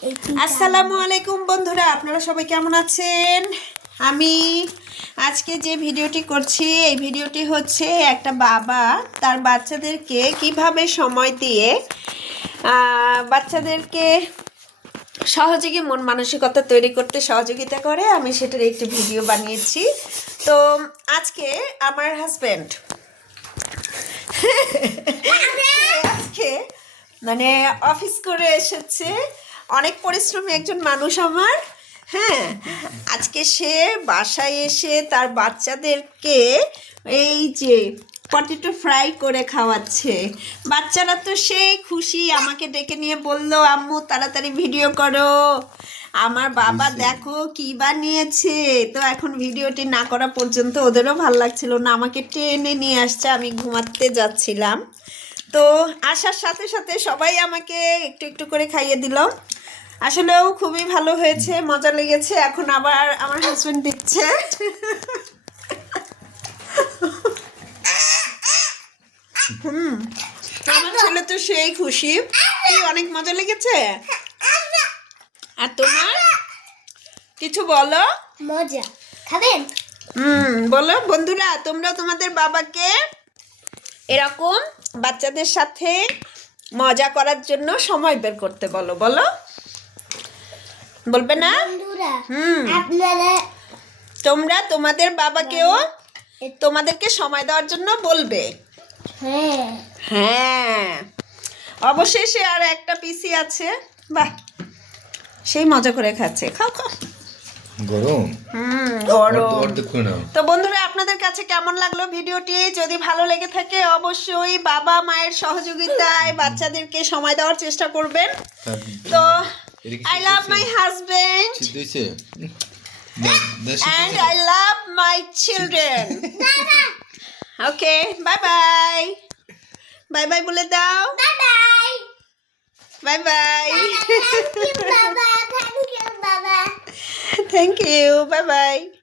আসসালামু আলাইকুম বন্ধুরা, আপনারা সবাই কেমন আছেন? আমি আজকে যে ভিডিওটি করছি, এই ভিডিওটি হচ্ছে একটা বাবা তার বাচ্চাদেরকে কিভাবে সময় দিয়ে বাচ্চাদেরকে সহযোগী মন মানসিকতা তৈরি করতে সহযোগিতা করে, আমি সেটার একটি ভিডিও বানিয়েছি। তো আজকে আমার হাজব্যান্ড আজকে মানে অফিস করে এসেছে, অনেক পরিশ্রমী একজন মানুষ আমার। হ্যাঁ, আজকে সে বাসায় এসে তার বাচ্চাদেরকে এই যে পটেটো ফ্রাই করে খাওয়াচ্ছে। বাচ্চারা তো সেই খুশি, আমাকে ডেকে নিয়ে বলল, আম্মু তাড়াতাড়ি ভিডিও করো, আমার বাবা দেখো কি বানিয়েছে। তো এখন ভিডিওটি না করা পর্যন্ত ওদেরও ভালো লাগছিল না, আমাকে টেনে নিয়ে আসছে, আমি ঘুমাতে যাচ্ছিলাম। তো আসার সাথে সাথে সবাই আমাকে একটু একটু করে খাইয়ে দিল। আসলেও খুবই ভালো হয়েছে, মজা লেগেছে। এখন আবার আমার হাজব্যান্ড দিচ্ছে। আমার ছেলে তো সেই খুশি, অনেক মজা লেগেছে। আর তোমার কিছু বলো, মজা খাবেন? বলো বন্ধুরা, তোমরা তোমাদের বাবাকে এরকম বাচ্চাদের সাথে মজা করার জন্য সময় বের করতে বলো, বলো, বলবে না? বন্ধুরা, আপনারা তোমরা তোমাদের বাবাকেও তোমাদেরকে সময় দেওয়ার জন্য বলবে। হ্যাঁ হ্যাঁ, অবশেষে আর একটা পিসি আছে। বাহ, সেই মজা করে খাচ্ছে। খাও খাও। গরম গরম। দেখুন না। তো বন্ধুরা, আপনাদের কাছে কেমন লাগলো ভিডিওটি? যদি ভালো লেগে থাকে অবশ্যই বাবা মায়ের সহযোগিতায় বাচ্চাদেরকে সময় দেওয়ার চেষ্টা করবেন। তো I love my husband and I love my children. Okay, bye bye. Bye bye বলে দাও। Bye bye Bye bye. বাবা, থ্যাংক ইউ বাবা। Thank you. Bye bye.